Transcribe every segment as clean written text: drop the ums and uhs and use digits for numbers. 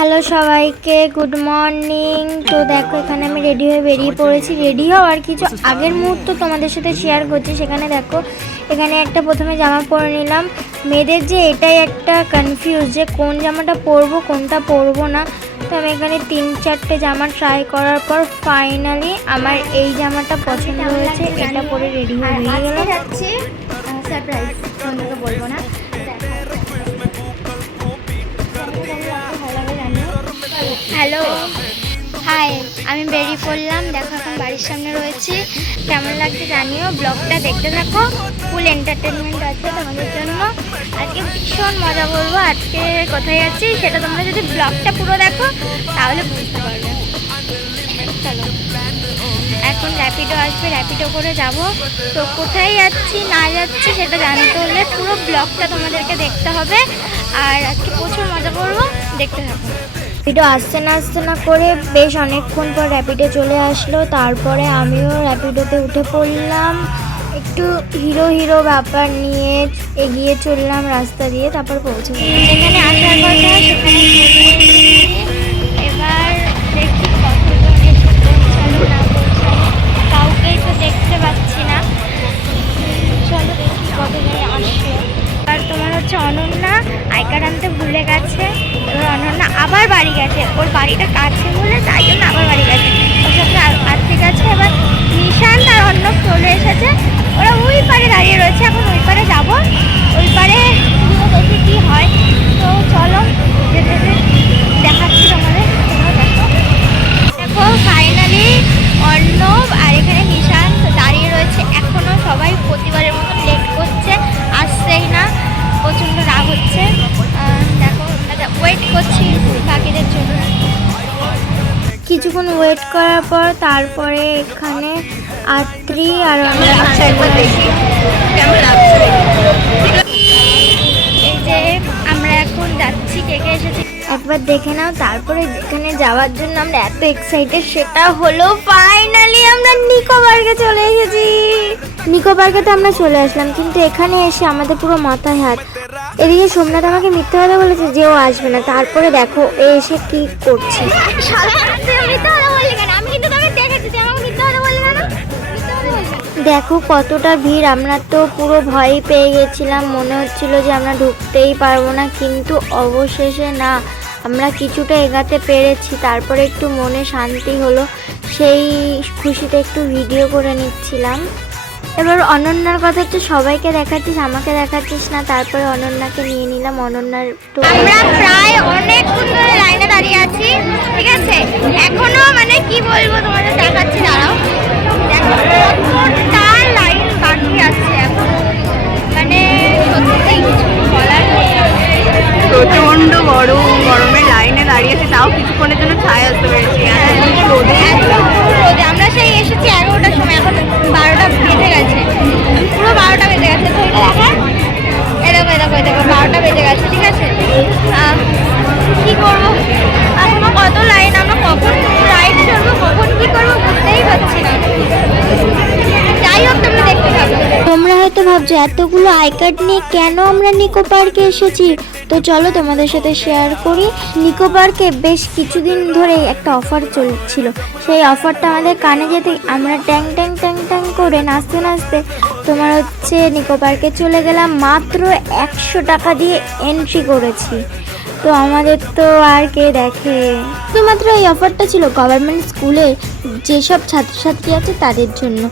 Hello সবাইকে, good morning. তো দেখো এখানে আমি রেডি হয়ে বেরিয়ে পড়েছি। রেডি হওয়ার কিছু আগের মুহূর্ত তোমাদের সাথে শেয়ার করছি। সেখানে দেখো এখানে একটা প্রথমে জামা পরে নিলাম। মেয়েদের যে এটাই একটা কনফিউজ যে কোন জামাটা পরবো কোনটা পরবো না। তো আমি এখানে 3-4টে জামা ট্রাই করার পর ফাইনালি আমার এই জামাটা পছন্দ হয়েছে। এটা পরে রেডি হয়ে বেরিয়ে গেলাম। যাচ্ছি সারপ্রাইজ, তোমাকে বলবো না। হ্যালো, হাই, আমি বেরিয়ে পড়লাম। দেখো এখন বাড়ির সামনে রয়েছি। কেমন লাগছে জানিও, ব্লগটা দেখতে থাকো। ফুল এন্টারটেনমেন্ট আছে তোমাদের জন্য। আজকে ভীষণ মজা করবো। আজকে কোথায় যাচ্ছি সেটা তোমরা যদি ব্লগটা পুরো দেখো তাহলে বুঝতে পারবে। চলো, এখন র্যাপিডো আসবে, র্যাপিডো করে যাব। তো কোথায় যাচ্ছি না যাচ্ছি সেটা জানতে হলে পুরো ব্লগটা তোমাদেরকে দেখতে হবে। আর আজকে প্রচুর মজা করবো, দেখতে থাকো। র্যাপিডো আসতে না করে বেশ অনেকক্ষণ পর র্যাপিডো চলে আসলো। তারপরে আমিও র্যাপিডোতে উঠে পড়লাম। একটু হিরো ব্যাপার নিয়ে এগিয়ে চললাম রাস্তা দিয়ে। তারপর পৌঁছে যেখানে আসার কথা সেখানে এবার দেখি কতজন এসে পৌঁছালো না পৌঁছালো, কাউকেই তো দেখতে পাচ্ছি না। চলো দেখি কতজন আসছে। আর তোমার হচ্ছে অনন্যা আই কার্ড আনতে ভুলে গেছে। এবার অনন্যা আবার বাড়ি গেছে, ওর বাড়িটা কাছে বলে তাই জন্য আবার বাড়ি গেছে। ওর সাথে আজকে গেছে। এবার নিশান আর অন্য চলে এসেছে। ওরা ওই পারে দাঁড়িয়ে রয়েছে। এখন ওই পারে যাবো, ওই পারে দেখি কি হয়। তো চলো যেতে দেখাচ্ছি তোমাদের, তোমরা দেখো। দেখো ফাইনালি অর্ণব আর এখানে নিশান দাঁড়িয়ে রয়েছে। এখনও সবাই প্রতিবারের মতো লেট করছে, আসছেই না। প্রচণ্ড রাগ হচ্ছে। দেখো ওয়েট করছি বাকিদের জন্য। কিছুক্ষণ ওয়েট করার পর তারপরে এখানে আত্রি আর এই যে আমরা এখন যাচ্ছি, কে কে এসেছি একবার দেখে নাও। তারপরে যেখানে যাওয়ার জন্য আমরা এত এক্সাইটেড সেটা হলো ফাইনালি আমরা নিকো পার্কে চলে এসেছি। নিকো পার্কে তো আমরা চলে আসলাম, কিন্তু এখানে এসে আমাদের পুরো মাথায় হাত। এদিকে সোমনাথ আমাকে মিথ্যে কথা বলেছে যে ও আসবে না। তারপরে দেখো এ এসে কি করছে। দেখো কতটা ভিড়। আমরা তো পুরো ভয় পেয়ে গেছিলাম, মনে হচ্ছিল যে আমরা ঢুকতেই পারবো না, কিন্তু অবশেষে না, আমরা কিছুটা এগাতে পেরেছি। তারপরে একটু মনে শান্তি হলো, সেই খুশিতে একটু ভিডিও করে নিচ্ছিলাম। এবার অনন্যার কথা হচ্ছে সবাইকে দেখাচ্ছিস, আমাকে দেখাচ্ছিস না। তারপরে অনন্যাকে নিয়ে নিলাম। অনন্যার তো আমরা প্রায় অনেকক্ষণ ধরে লাইনে দাঁড়িয়ে আছি, ঠিক আছে। এখনো মানে কি বলবো তোমাদের দেখাচ্ছি, দাঁড়াও। দেখো কতটা লাইন বাকি আছে এখন, মানে সত্যি কিছু বলার নেই। প্রচন্ড গরমের লাইনে দাঁড়িয়েছে, তাও কিছুক্ষণের জন্য ছায়া আসতে পেরেছি। রোদে আমরা সেই এসেছি 11টার সময়, এখন 12টা বেজে গেছে, পুরো 12টা বেজে গেছে। তো এটা দেখা, দেখো 12টা বেজে গেছে, ঠিক আছে। কি করবো এখনো কত লাইন, আমরা কখন রাইড চড়বো কখন কি করবো বুঝতেই পারছি না। যাই হোক তোমরা দেখতে পাবো। তোমরা হয়তো ভাবছো এতগুলো আই কার্ড নিয়ে কেন আমরা নিকো পার্কে এসেছি। তো চলো তোমাদের সাথে শেয়ার করি। নিকো পার্কে বেশ কিছুদিন ধরে একটা অফার চলছিল। সেই অফারটা আমাদের কানে যেতে আমরা ট্যাং ট্যাং ট্যাং ট্যাং করে নাচতে তোমার হচ্ছে নিকো পার্কে চলে গেলাম। মাত্র 100 টাকা দিয়ে এন্ট্রি করেছি। তো আমাদের তো আর কে দেখে। শুধুমাত্র এই অফারটা ছিল গভর্নমেন্ট স্কুলের যেসব ছাত্রছাত্রী আছে তাদের জন্য।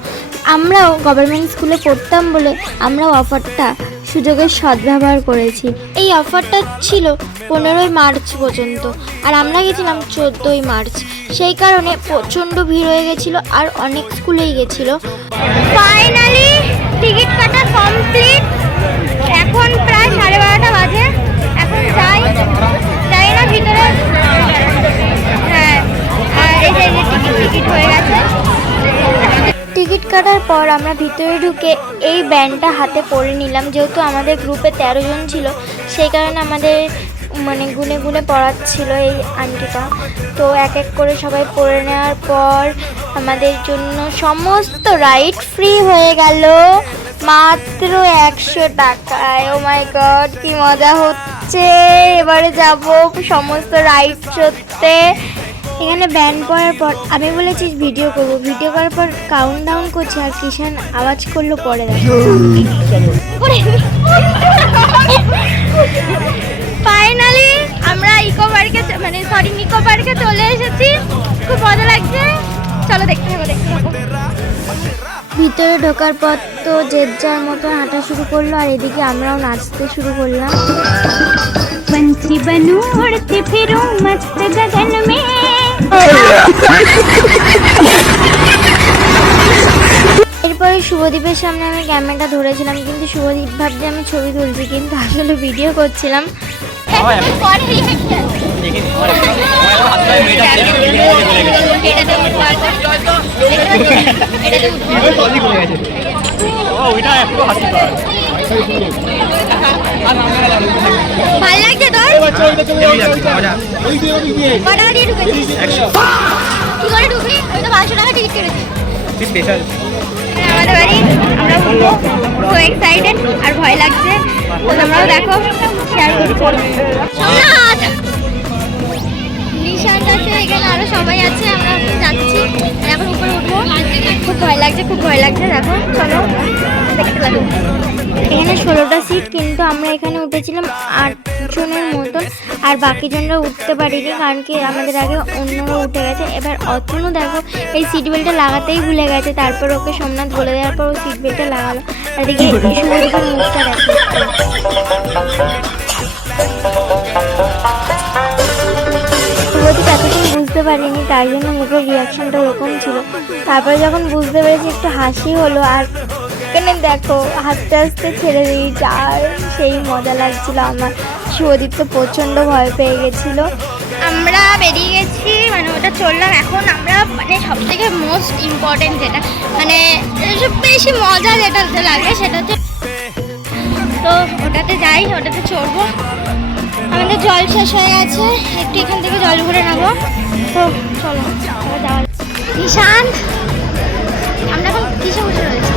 আমরাও গভর্নমেন্ট স্কুলে পড়তাম বলে আমরাও অফারটা সুযোগের সদ্ব্যবহার করেছি। এই অফারটা ছিল 15ই মার্চ পর্যন্ত, আর আমরা গেছিলাম 14ই মার্চ। সেই কারণে প্রচণ্ড ভিড় হয়ে গেছিলো, আর অনেক স্কুলেই গেছিলো। ফাইনালি টিকিট কাটা কমপ্লিট। এখন প্রায় 12:30 বাজে। এখন যাই না ভিতরে। হ্যাঁ, এই যে টিকিট হয়ে গেছে। টিকিট কাটার পর আমরা ভিতরে ঢুকে এই ব্যান্ডটা হাতে পরে নিলাম। যেহেতু আমাদের গ্রুপে 13 জন ছিল, সেই কারণে আমাদের মানে গুনে পড়াচ্ছিল এই আন্টিটা। তো এক এক করে সবাই পরে নেওয়ার পর আমাদের জন্য সমস্ত রাইড ফ্রি হয়ে গেল মাত্র 100 টাকায়। ও মাই গড, কি মজা হচ্ছে। হচ্ছে, এবারে যাব সমস্ত রাইড চড়তে। এখানে ব্যান্ড পড়ার পর আমি বলেছি ভিডিও করব, ভিডিও করার পর কাউন্ট ডাউন করছি আর কিষান আওয়াজ করলো পরে দেখো। ফাইনালি আমরা ইকো পার্কে নিকো পার্কে চলে এসেছি। খুব মজা লাগছে, চলো দেখতে থাকো। ভিতরে ঢোকার পর তো যে যার মতো হাঁটা শুরু করলো আর এদিকে আমরাও নাচতে শুরু করলাম। पंछी बनूं उड़ती फिरूं मस्त गगन में। এরপরে শুভদীপের সামনে আমি ক্যামেরাটা ধরেছিলাম, কিন্তু শুভদীপ ভাবছে আমি ছবি তুলছি, কিন্তু আসলে ভিডিও করছিলাম। ভালো লাগছে তোর? কটা দিয়ে ঢুকেছিস? কি করে ঢুকলি? আমি তো 500 টাকা টিকিট কেটেছি। আমাদের বাড়ি, আমরা উঠবো, সো এক্সাইটেড আর ভয় লাগছে। তো তোমরাও দেখো, শেয়ার করছো। সোমনাথ, নিশান্ত আছে, এখানে আরো সবাই আছে। আমরা এখন যাচ্ছি, এখন উপরে উঠবো। খুব ভয় লাগছে, দেখো, চলো দেখতে লাগো। এখানে 16টা সিট, কিন্তু আমরা এখানে উঠেছিলাম 8 জনের মতন, আর বাকি জনরা উঠতে পারিনি কারণ কি আমাদের আগে অন্যরা উঠে গেছে। এবার অতনু দেখো এই সিট বেল্টটা লাগাতেই ভুলে গেছে, তারপর ওকে সোমনাথ বলে দেওয়ার পর ও সিট বেল্টটা লাগালো। আর এদিকে শুভদীপের মুখটা দেখো, শুভদীপ এতদিন বুঝতে পারিনি, তাই জন্য মুখের রিয়াকশনটা ওরকম ছিল। তারপরে যখন বুঝতে পেরেছি একটু হাসি হলো, আর এখানে দেখো হাসতে হাসতে ছেড়ে দিয়েছি, আর সেই মজা লাগছিল আমার। শুভদীপ তো প্রচণ্ড ভয় পেয়ে গেছিলো। আমরা বেরিয়ে গেছি, ওটা চললাম। এখন আমরা সব থেকে মোস্ট ইম্পর্টেন্ট যেটা সব বেশি মজা যেটা লাগে সেটা হচ্ছে, তো ওটাতে যাই, ওটাতে চড়বো। আমাদের জল শেষ হয়ে গেছে, একটু এখান থেকে জল ভরে নেবো। তো চলো যাওয়া। নিশান্ত, আমরা এখন কিসে বসে রয়েছি?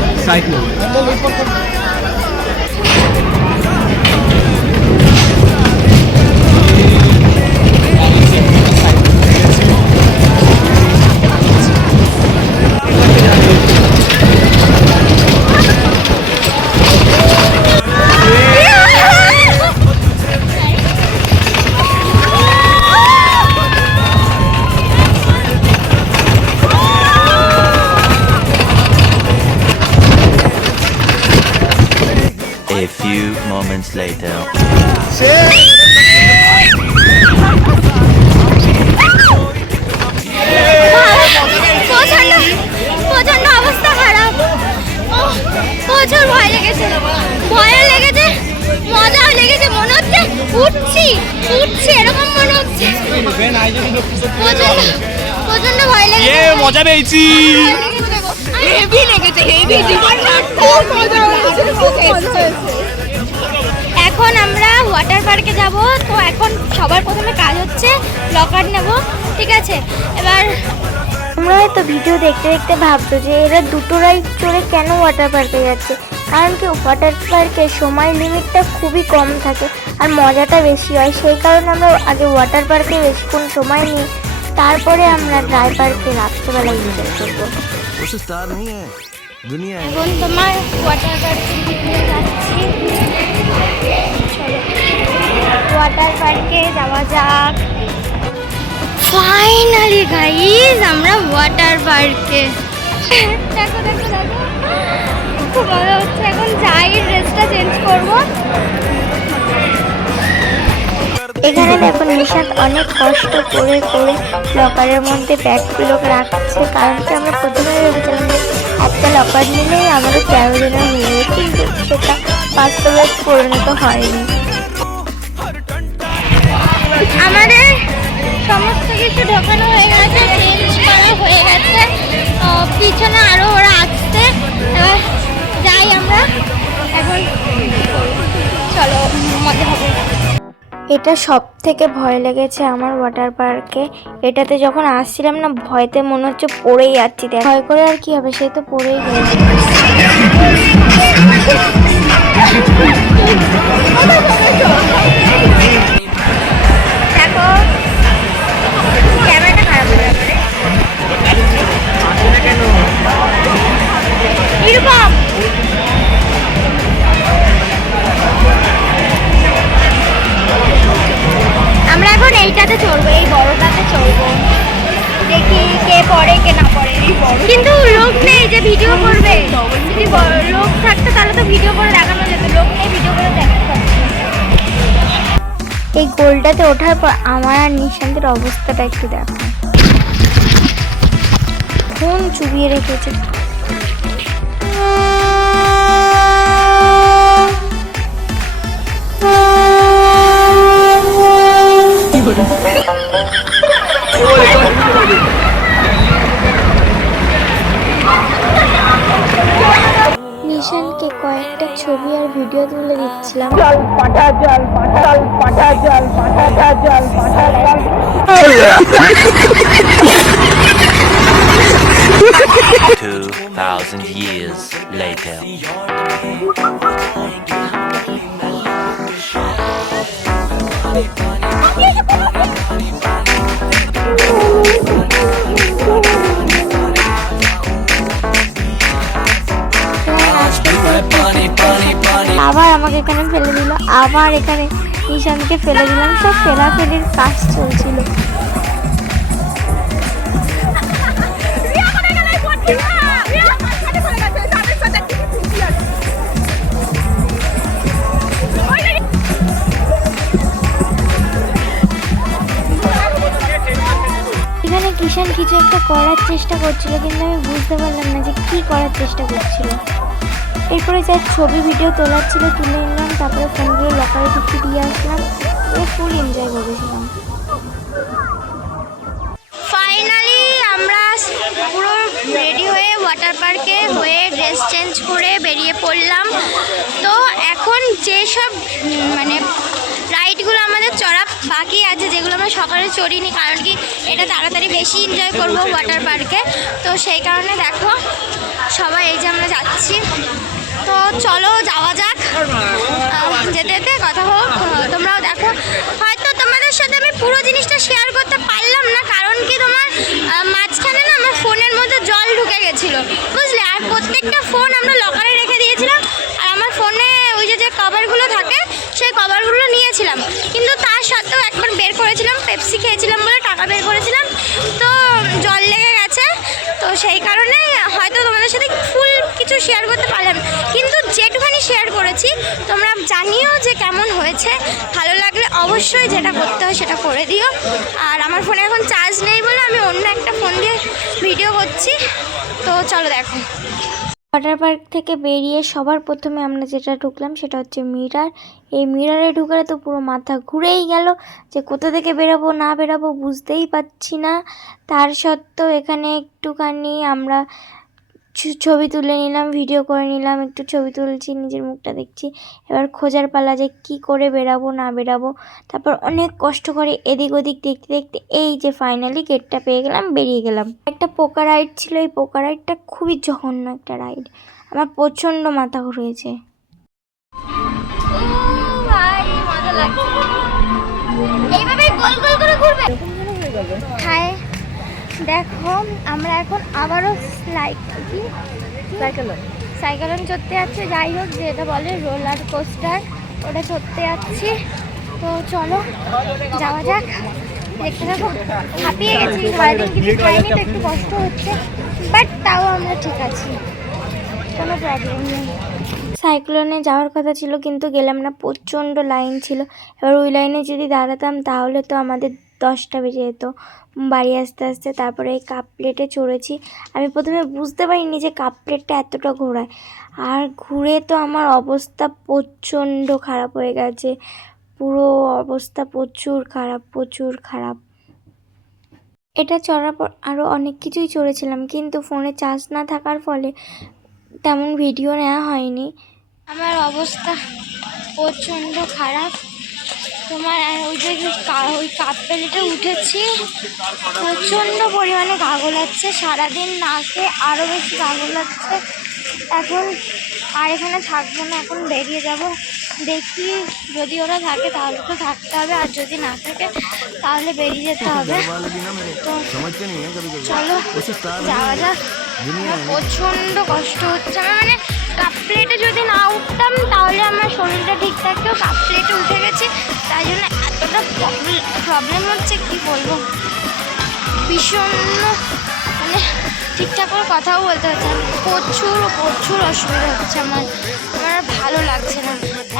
A few moments later. প্রচন্ড অবস্থা খারাপ, প্রচুর ভয় লেগেছে, মজাও লেগেছে। মনে হচ্ছে উঠছি এরকম মনে হচ্ছে। প্রচন্ড ভয় লেগেছে, মজা পেয়েছি। এখন আমরা ওয়াটার পার্কে যাব। তো এখন সবার প্রথমে কাজ হচ্ছে লকার নেব, ঠিক আছে? এবার তোমরা হয়তো ভিডিও দেখতে দেখতে ভাবছো যে এরা দুটো রাইড চড়ে কেন ওয়াটার পার্কে যাচ্ছে, কারণ কি ওয়াটার পার্কের সময় লিমিটটা খুবই কম থাকে আর মজাটা বেশি হয়। সেই কারণে আমরা আগে ওয়াটার পার্কে বেশিক্ষণ সময় নিই, তারপরে আমরা ড্রাই পার্কে রাত্রেবেলা এনজয় করবো। এখন তোমার ওয়াটার পার্কে যাচ্ছি, ওয়াটার পার্কে যাওয়া যাক। ফাইনালি গাইস, আমরা ওয়াটার পার্কে। দেখো খুব মজা হচ্ছে। এখন যাই, ড্রেসটা চেঞ্জ করবো। এখানে দেখো নিশান্ত অনেক কষ্ট করে লকারের মধ্যে ব্যাগগুলো রাখছে, কারণ কি আমরা প্রথমে ভেবেছিলাম যে একটা লকার নিলেই আমাদের 13 জনের মিলবে, কিন্তু সেটা বাস্তবে পরিণত হয়নি। আমাদের সমস্ত কিছু ঢোকানো হয়ে গেছে, চেঞ্জ করা হয়ে গেছে। পিছনে আরো ওরা আসছে, এবার যাই আমরা। এখন চলো, মজা হবে। এটা সব থেকে ভয় লেগেছে আমার ওয়াটার পার্কে। এটাতে যখন আসছিলাম না, ভয়তে মনে হচ্ছে পড়েই যাচ্ছি। ভয় করে আর কি হবে, সে তো পড়েই গেছে। এইটাতে চড়বো, এই বড়টাতে চড়বো, দেখি কে পড়ে কে না পড়ে। কিন্তু লোক নেই যে ভিডিও করবে, যদি লোক থাকতো তাহলে তো ভিডিও করে দেখানো যেত, লোক নেই ভিডিও করে দেখাতে পারছি না। এই গোলটাতে ওঠার পর আমার আর নিশান্তের অবস্থাটা একটু দেখো, ফোন চুবিয়ে রেখেছে। নিশানকে কয়েকটা ছবি আর ভিডিও তুলে দিচ্ছিলাম। 2,000 years later. আবার আমাকে এখানে ফেলে দিল, আবার এখানে নিশানকে ফেলে দিলাম, সব ফেলাফেলির কাজ চলছিল। এখানে কিষান কিছু একটা করার চেষ্টা করছিল, কিন্তু আমি বুঝতে পারলাম না যে কি করার চেষ্টা করছিল। এরপরে যা ছবি ভিডিও তোলার ছিল তুলে নিলাম, তারপরে ফোনগুলো লকারে ঢুকে দিয়ে আসলাম, ফুল এনজয় করেছিলাম। ফাইনালি আমরা পুরো রেডি হয়ে ওয়াটার পার্কে হয়ে ড্রেস চেঞ্জ করে বেরিয়ে পড়লাম। তো এখন যেসব মানে রাইডগুলো আমাদের চড়া বাকি আছে, যেগুলো আমরা সকালে চড়িনি, কারণ কি এটা তাড়াতাড়ি বেশি এনজয় করবো ওয়াটার পার্কে, তো সেই কারণে দেখো সবাই এই যে আমরা যাচ্ছি। তো চলো যাওয়া যাক, যেতে যেতে কথা হোক, তোমরাও দেখো। হয়তো তোমাদের সাথে আমি পুরো জিনিসটা শেয়ার করতে পারলাম না, কারণ কি তোমার মাঝখানে না আমার ফোনের মধ্যে জল ঢুকে গেছিলো, বুঝলে, আর প্রত্যেকটা ফোন আমরা লকারে রেখে দিয়েছিলাম, আর আমার ফোনে ওই যে কভারগুলো থাকে সেই কভারগুলো নিয়েছিলাম, কিন্তু তার সত্ত্বেও একবার বের করেছিলাম, পেপসি খেয়েছিলাম বলে টাকা বের করেছিলাম, তো জল লেগে গেছে, তো সেই কারণে হয়তো তোমাদের সাথে ফুল কিছু শেয়ার করতে পারলাম, কিন্তু যেটুখানি শেয়ার করেছি তোমরা জানিও যে কেমন হয়েছে। ভালো লাগলে অবশ্যই যেটা করতে হয় সেটা করে দিও। আর আমার ফোনে এখন চার্জ নেই বলে আমি অন্য একটা ফোন দিয়ে ভিডিও করছি, তো চলো দেখো। ওয়াটার পার্ক থেকে বেরিয়ে সবার প্রথমে আমরা যেটা ঢুকলাম সেটা হচ্ছে মিরার। এই মিরারে ঢুকলে তো পুরো মাথা ঘুরেই গেল, যে কোথা থেকে বেরাবো না বেরাবো বুঝতেই পারছি না। তার সত্ত্বেও এখানে একটুখানি আমরা ছবি তুলে নিলাম, ভিডিও করে নিলাম, একটু ছবি তুলছি, নিজের মুখটা দেখছি। এবার খোঁজার পালা যে কি করে বেরাবো না বেরাবো। তারপর অনেক কষ্ট করে এদিক ওদিক দেখতে দেখতে এই যে ফাইনালি গেটটা পেয়ে গেলাম, বেরিয়ে গেলাম। একটা পোকা রাইড ছিল, এই পোকা রাইডটা খুবই জঘন্য একটা রাইড, আমার প্রচণ্ড মাথা ঘুরেছে। এইভাবে গোল গোল করে ঘুরবে। হাই দেখো, আমরা এখন আবারও সাইকেলন চড়তে যাচ্ছি, যাই হোক যেটা বলে রোলার কোস্টার, ওটা চড়তে যাচ্ছি। তো চলো যাওয়া যাক, দেখতে থাকো। হাঁপিয়ে গেছি, সারাদিন কিছু খাইনি তো একটু কষ্ট হচ্ছে, বাট তাও আমরা ঠিক আছি, কোনো প্রবলেম নেই। সাইক্লোনে যাওয়ার কথা ছিল কিন্তু গেলাম না, প্রচণ্ড লাইন ছিল। এবার ওই লাইনে যদি দাঁড়াতাম তাহলে তো আমাদের 10টা বেজে যেত বাড়ি আসতে আসতে। তারপরে এই কাপ প্লেটে চড়েছি, আমি প্রথমে বুঝতে পারিনি যে কাপ প্লেটটা এতটা ঘোরায়, আর ঘুরে তো আমার অবস্থা প্রচণ্ড খারাপ হয়ে গেছে, পুরো অবস্থা প্রচুর খারাপ। এটা চড়ার পর আরও অনেক কিছুই চড়েছিলাম, কিন্তু ফোনে চার্জ না থাকার ফলে তেমন ভিডিও নেওয়া হয়নি। আমার অবস্থা প্রচণ্ড খারাপ, তোমার ওই যে ওই কাপ প্লেটে উঠেছি, প্রচণ্ড পরিমাণে গা গোলাচ্ছে, সারাদিন নাকে আরও বেশি গা গোলাচ্ছে। এখন আর এখানে থাকবো না, এখন বেরিয়ে যাব। দেখি যদি ওরা থাকে তাহলে তো থাকতে হবে, আর যদি না থাকে তাহলে বেরিয়ে যেতে হবে। তো চলো যাওয়া যাক। প্রচণ্ড কষ্ট হচ্ছে আমার, মানে কাপ প্লেটে যদি না উঠতাম তাহলে আমার শরীরটা ঠিক থাকতো, কাপ প্লেটে উঠে গেছি তাই জন্য এত এতটা প্রবলেম হচ্ছে কি বলবো, ভীষণ মানে ঠিকঠাক করে কথাও বলতে হচ্ছে না, প্রচুর প্রচুর অসুবিধা হচ্ছে আমার আর ভালো লাগছে না।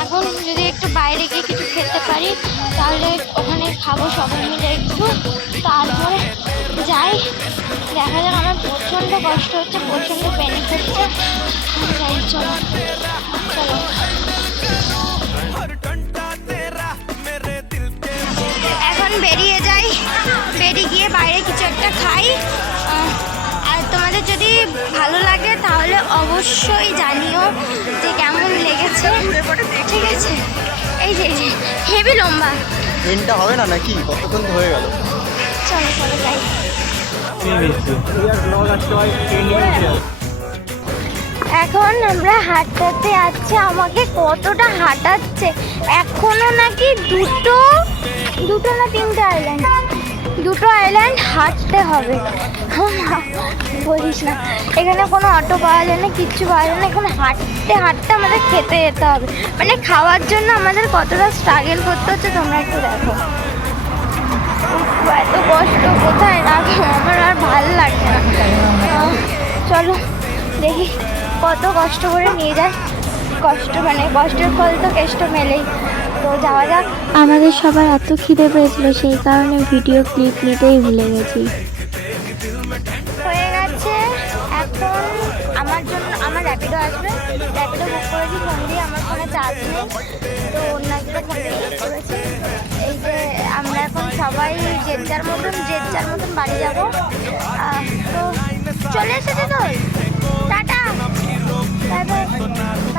এখন যদি একটু বাইরে গিয়ে কিছু খেতে পারি তাহলে ওখানে খাবো সবাই মিলে একটু, তারপরে যাই, দেখা যাক। আমার প্রচণ্ড কষ্ট হচ্ছে, প্রচণ্ড প্যানিক হচ্ছে। যাই, চলো চলো। এখন বেরিয়ে যাই, বেরিয়ে গিয়ে বাইরে কিছু একটা খাই। আর তোমাদের যদি ভালো লাগে তাহলে অবশ্যই জানিও যে কেমন লেগেছে, ঠিক আছে? এই যে হেভি লম্বা ট্রেনটা হবে না নাকি? কতক্ষণ তো হয়ে গেল। চলো চলো যাই। এখন আমরা হাঁটাতে যাচ্ছি, আমাকে কতটা হাঁটাচ্ছে, এখনো নাকি দুটো না তিনটে আইল্যান্ড হাঁটতে হবে। বলিস না, এখানে কোনো অটো পাওয়া যায় না, কিচ্ছু পাওয়া যায় না, এখন হাঁটতে হাঁটতে আমাদের খেতে যেতে হবে। মানে খাওয়ার জন্য আমাদের কতটা স্ট্রাগল করতে হচ্ছে তোমরা একটু দেখো। এত কষ্ট কোথায় রাখবো, আমার আর ভালো লাগছে না। চলো দেখি কত কষ্ট করে নিয়ে যায়, কষ্টের ফল তো কেষ্ট মেলেই। তো যাওয়া যাক। আমাদের সবার এত খিদে পেয়েছিল, সেই কারণে ভিডিও ক্লিপ নিতেই ভুলে গেছি। হয়ে গেছে, এখন আমার জন্য আমার র্যাপিডো আসবে, র্যাপিডো বুক করেছি ফোন দিয়ে, আমার ফোনে চার্জ নেই, তো অন্য একটা ফোন দিয়ে বুক করেছি। এই যে আমরা এখন সবাই যে যার মতন বাড়ি যাবো। তো চলে এসেছে তো, টাটা, বাই বাই।